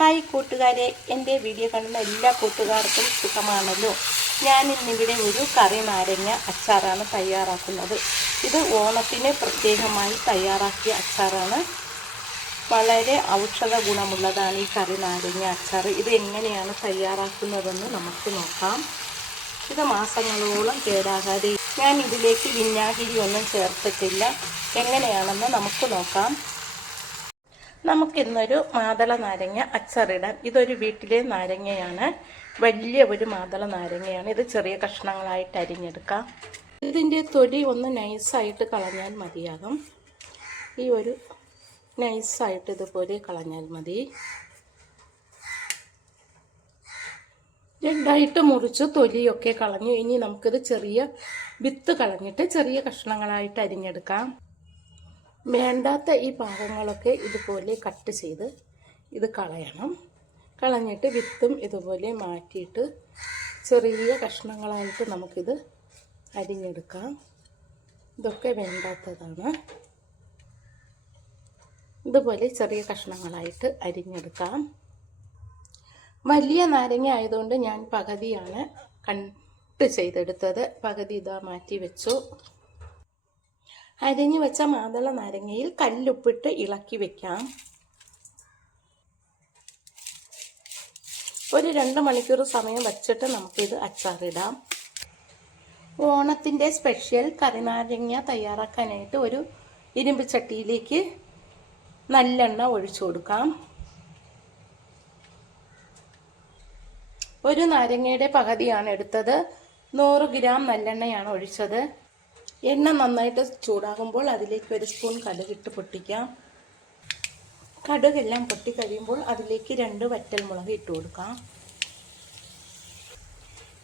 Hi കൂട്ടുകാരെ, എൻ്റെ video കാണുന്ന എല്ലാ കൂട്ടുകാർക്കും സുഖമാണല്ലോ. ഞാൻ ഇന്നിവിടെ ഒരു കറി നാരങ്ങ അച്ചാറാണ് തയ്യാറാക്കുന്നത്. ഇത് ഓണത്തിന് പ്രത്യേകമായി തയ്യാറാക്കിയ അച്ചാറാണ്. വളരെ ഔഷധ ഗുണമുള്ളതാണ് ഈ കറി നാരങ്ങ അച്ചാർ. ഇത് എങ്ങനെയാണ് തയ്യാറാക്കുന്നതെന്ന് നമുക്ക് നോക്കാം. ഇത് മാസങ്ങളോളം കേടാകാതെ. ഞാൻ ഇതിലേക്ക് വിനാഗിരി ഒന്നും ചേർത്തിട്ടില്ല. എങ്ങനെയാണെന്ന് നമുക്ക് നോക്കാം. നമുക്കിന്നൊരു മാതള നാരങ്ങ അച്ചാറിടാം. ഇതൊരു വീട്ടിലെ നാരങ്ങയാണ്, വലിയ ഒരു മാതള നാരങ്ങയാണ്. ഇത് ചെറിയ കഷ്ണങ്ങളായിട്ട് അരിഞ്ഞെടുക്കാം. ഇതിൻ്റെ തൊലി ഒന്ന് നൈസായിട്ട് കളഞ്ഞാൽ മതിയാകും. ഈ ഒരു നൈസായിട്ട് ഇതുപോലെ കളഞ്ഞാൽ മതി. രണ്ടായിട്ട് മുറിച്ച് തൊലിയൊക്കെ കളഞ്ഞു. ഇനി നമുക്കിത് ചെറിയ വിത്ത് കളഞ്ഞിട്ട് ചെറിയ കഷ്ണങ്ങളായിട്ട് അരിഞ്ഞെടുക്കാം. വേണ്ടാത്ത ഈ ഭാഗങ്ങളൊക്കെ ഇതുപോലെ കട്ട് ചെയ്ത് ഇത് കളയണം. കളഞ്ഞിട്ട് വിത്തും ഇതുപോലെ മാറ്റിയിട്ട് ചെറിയ കഷ്ണങ്ങളായിട്ട് നമുക്കിത് അരിഞ്ഞെടുക്കാം. ഇതൊക്കെ വേണ്ടാത്തതാണ്. ഇതുപോലെ ചെറിയ കഷ്ണങ്ങളായിട്ട് അരിഞ്ഞെടുക്കാം. വലിയ നാരങ്ങ ആയതുകൊണ്ട് ഞാൻ പകുതിയാണ് കട്ട് ചെയ്തെടുത്തത്. പകുതി ഇതാ മാറ്റി വെച്ചു. അരിഞ്ഞു വെച്ച മാതള നാരങ്ങയിൽ കല്ലുപ്പിട്ട് ഇളക്കി വെക്കാം. ഒരു 2 മണിക്കൂർ സമയം വച്ചിട്ട് നമുക്കിത് അച്ചാറിടാം. ഓണത്തിൻ്റെ സ്പെഷ്യൽ കറി നാരങ്ങ തയ്യാറാക്കാനായിട്ട് ഒരു ഇരുമ്പ് ചട്ടിയിലേക്ക് നല്ലെണ്ണ ഒഴിച്ചു കൊടുക്കാം. ഒരു നാരങ്ങയുടെ പകുതിയാണ് എടുത്തത്. 100 ഗ്രാം നല്ലെണ്ണയാണ് ഒഴിച്ചത്. എണ്ണ നന്നായിട്ട് ചൂടാകുമ്പോൾ അതിലേക്ക് 1 സ്പൂൺ കടുകിട്ട് പൊട്ടിക്കാം. കടുകെല്ലാം പൊട്ടിക്കഴിയുമ്പോൾ അതിലേക്ക് 2 വറ്റൽമുളക് ഇട്ട് കൊടുക്കാം.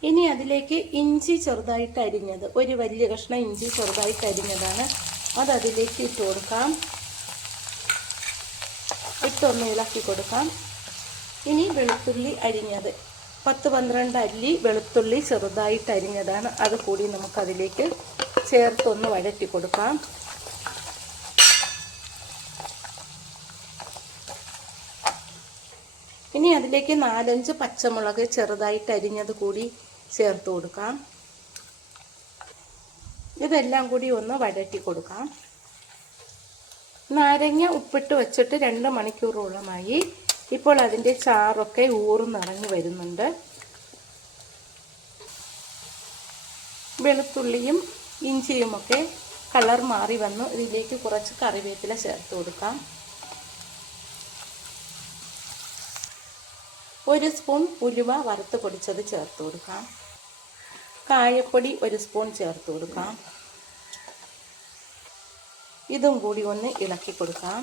ഇനി അതിലേക്ക് ഇഞ്ചി ചെറുതായിട്ട് അരിഞ്ഞത്, ഒരു വലിയ കഷ്ണം ഇഞ്ചി ചെറുതായിട്ട് അരിഞ്ഞതാണ്, അത് അതിലേക്ക് ഇട്ട് കൊടുക്കാം. ഇട്ടൊന്ന് ഇളക്കി കൊടുക്കാം. ഇനി വെളുത്തുള്ളി അരിഞ്ഞത്, 10-12 അല്ലി വെളുത്തുള്ളി ചെറുതായിട്ട് അരിഞ്ഞതാണ്, അത് കൂടി നമുക്കതിലേക്ക് ചേർത്തൊന്ന് വഴറ്റി കൊടുക്കാം. ഇനി അതിലേക്ക് 4-5 പച്ചമുളക് ചെറുതായിട്ട് അരിഞ്ഞത് കൂടി ചേർത്ത് കൊടുക്കാം. ഇതെല്ലാം കൂടി ഒന്ന് വഴറ്റി കൊടുക്കാം. നാരങ്ങ ഉപ്പിട്ട് വെച്ചിട്ട് 2 മണിക്കൂറോളമായി. ഇപ്പോൾ അതിൻ്റെ ചാറൊക്കെ ഊർന്നിറങ്ങി വരുന്നുണ്ട്. വെളുത്തുള്ളിയും ഇഞ്ചിയുമൊക്കെ കളർ മാറി വന്നു. ഇതിലേക്ക് കുറച്ച് കറിവേപ്പില ചേർത്ത് കൊടുക്കാം. 1 സ്പൂൺ ഉലുവ വറുത്ത് പൊടിച്ചത് ചേർത്ത് കൊടുക്കാം. കായപ്പൊടി 1 സ്പൂൺ ചേർത്ത് കൊടുക്കാം. ഇതും കൂടി ഒന്ന് ഇളക്കി കൊടുക്കാം.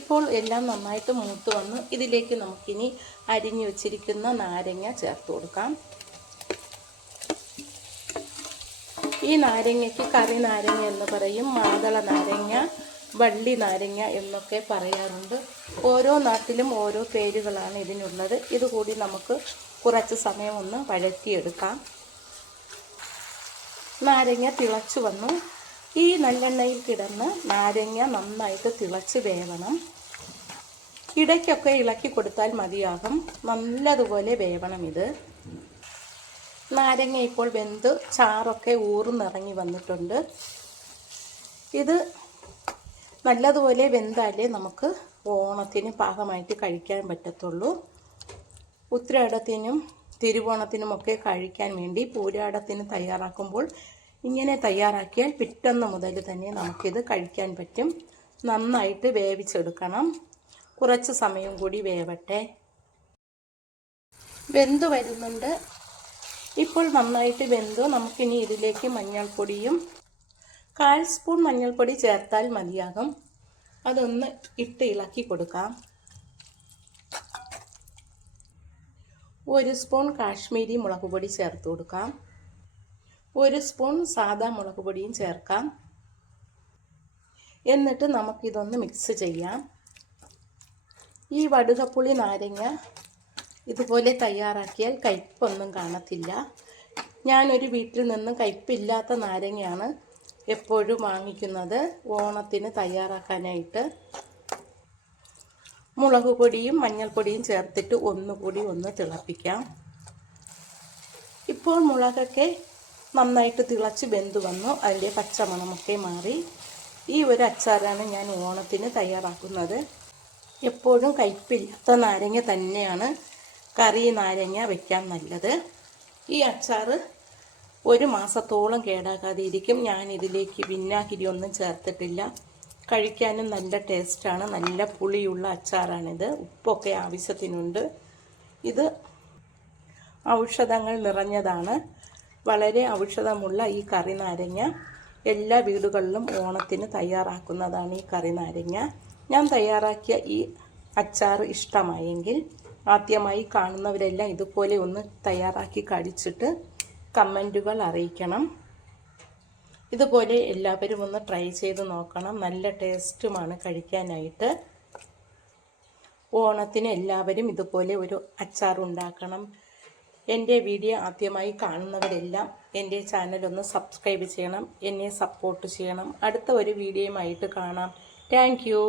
ഇപ്പോൾ എല്ലാം നന്നായിട്ട് മൂത്ത് വന്നു. ഇതിലേക്ക് നമുക്കിനി അരിഞ്ഞു വച്ചിരിക്കുന്ന നാരങ്ങ ചേർത്ത് കൊടുക്കാം. ഈ നാരങ്ങയ്ക്ക് കറി നാരങ്ങ എന്ന് പറയും, മാതള നാരങ്ങ, വള്ളി നാരങ്ങ എന്നൊക്കെ പറയാറുണ്ട്. ഓരോ നാട്ടിലും ഓരോ പേരുകളാണ് ഇതിനുള്ളത്. ഇതുകൂടി നമുക്ക് കുറച്ച് സമയം ഒന്ന് വഴറ്റിയെടുക്കാം. നാരങ്ങ തിളച്ചു വന്നു. ഈ നല്ലെണ്ണയിൽ കിടന്ന് നാരങ്ങ നന്നായിട്ട് തിളച്ച് വേവണം. ഇടയ്ക്കൊക്കെ ഇളക്കി കൊടുത്താൽ മതിയാകും. നല്ലതുപോലെ വേവണം ഇത്. നാരങ്ങ ഇപ്പോൾ വെന്ത് ചാറൊക്കെ ഊർന്നിറങ്ങി വന്നിട്ടുണ്ട്. ഇത് നല്ലതുപോലെ വെന്താലേ നമുക്ക് ഓണത്തിന് പാകമായിട്ട് കഴിക്കാൻ പറ്റത്തുള്ളൂ. ഉത്രാടത്തിനും തിരുവോണത്തിനുമൊക്കെ കഴിക്കാൻ വേണ്ടി പൂരാടത്തിന് തയ്യാറാക്കുമ്പോൾ ഇങ്ങനെ തയ്യാറാക്കിയാൽ പിറ്റന്ന് മുതൽ തന്നെ നമുക്കിത് കഴിക്കാൻ പറ്റും. നന്നായിട്ട് വേവിച്ചെടുക്കണം. കുറച്ച് സമയം കൂടി വേവട്ടെ. വെന്ത് വരുന്നുണ്ട്. ഇപ്പോൾ നന്നായിട്ട് വെന്തു. നമുക്കിനി ഇതിലേക്ക് മഞ്ഞൾപ്പൊടിയും 1/4 സ്പൂൺ മഞ്ഞൾപ്പൊടി ചേർത്താൽ മതിയാകും. അതൊന്ന് ഇട്ട് ഇളക്കി കൊടുക്കാം. 1 സ്പൂൺ കാശ്മീരി മുളക് പൊടി ചേർത്ത് കൊടുക്കാം. 1 സ്പൂൺ സാദാ മുളക് പൊടിയും ചേർക്കാം. എന്നിട്ട് നമുക്കിതൊന്ന് മിക്സ് ചെയ്യാം. ഈ വടുകപ്പുളി നാരങ്ങ ഇതുപോലെ തയ്യാറാക്കിയാൽ കയ്പ്പൊന്നും കാണത്തില്ല. ഞാനൊരു വീട്ടിൽ നിന്ന് കയ്പ്പില്ലാത്ത നാരങ്ങയാണ് എപ്പോഴും വാങ്ങിക്കുന്നത് ഓണത്തിന് തയ്യാറാക്കാനായിട്ട്. മുളക് പൊടിയും മഞ്ഞൾപ്പൊടിയും ചേർത്തിട്ട് ഒന്നുകൂടി ഒന്ന് തിളപ്പിക്കാം. ഇപ്പോൾ മുളകൊക്കെ നന്നായിട്ട് തിളച്ച് വെന്ത് വന്നു. അതിൻ്റെ പച്ചമണമൊക്കെ മാറി. ഈ ഒരു അച്ചാറാണ് ഞാൻ ഓണത്തിന് തയ്യാറാക്കുന്നത്. എപ്പോഴും കയ്പില്ലാത്ത നാരങ്ങ തന്നെയാണ് കറി നാരങ്ങ വയ്ക്കാൻ നല്ലത്. ഈ അച്ചാർ 1 മാസത്തോളം കേടാകാതെ ഇരിക്കും. ഞാൻ ഇതിലേക്ക് വിനാഗിരി ഒന്നും ചേർത്തിട്ടില്ല. കഴിക്കാനും നല്ല ടേസ്റ്റാണ്. നല്ല പുളിയുള്ള അച്ചാറാണിത്. ഉപ്പൊക്കെ ആവശ്യത്തിനുണ്ട്. ഇത് ഔഷധങ്ങൾ നിറഞ്ഞതാണ്. വളരെ ഔഷധമുള്ള ഈ കറി നാരങ്ങ എല്ലാ വീടുകളിലും ഓണത്തിന് തയ്യാറാക്കുന്നതാണ്. ഈ കറി നാരങ്ങ ഞാൻ തയ്യാറാക്കിയ ഈ അച്ചാർ ഇഷ്ടമായെങ്കിൽ ആദ്യമായി കാണുന്നവരെല്ലാം ഇതുപോലെ ഒന്ന് തയ്യാറാക്കി കഴിച്ചിട്ട് കമൻറ്റുകൾ അറിയിക്കണം. ഇതുപോലെ എല്ലാവരും ഒന്ന് ട്രൈ ചെയ്ത് നോക്കണം. നല്ല ടേസ്റ്റുമാണ് കഴിക്കാനായിട്ട്. ഓണത്തിന് എല്ലാവരും ഇതുപോലെ ഒരു അച്ചാർ ഉണ്ടാക്കണം. എൻ്റെ വീഡിയോ ആദ്യമായി കാണുന്നവരെല്ലാം എൻ്റെ ചാനൽ ഒന്ന് സബ്സ്ക്രൈബ് ചെയ്യണം. എന്നെ സപ്പോർട്ട് ചെയ്യണം. അടുത്ത ഒരു വീഡിയോയുമായിട്ട് കാണാം. Thank you.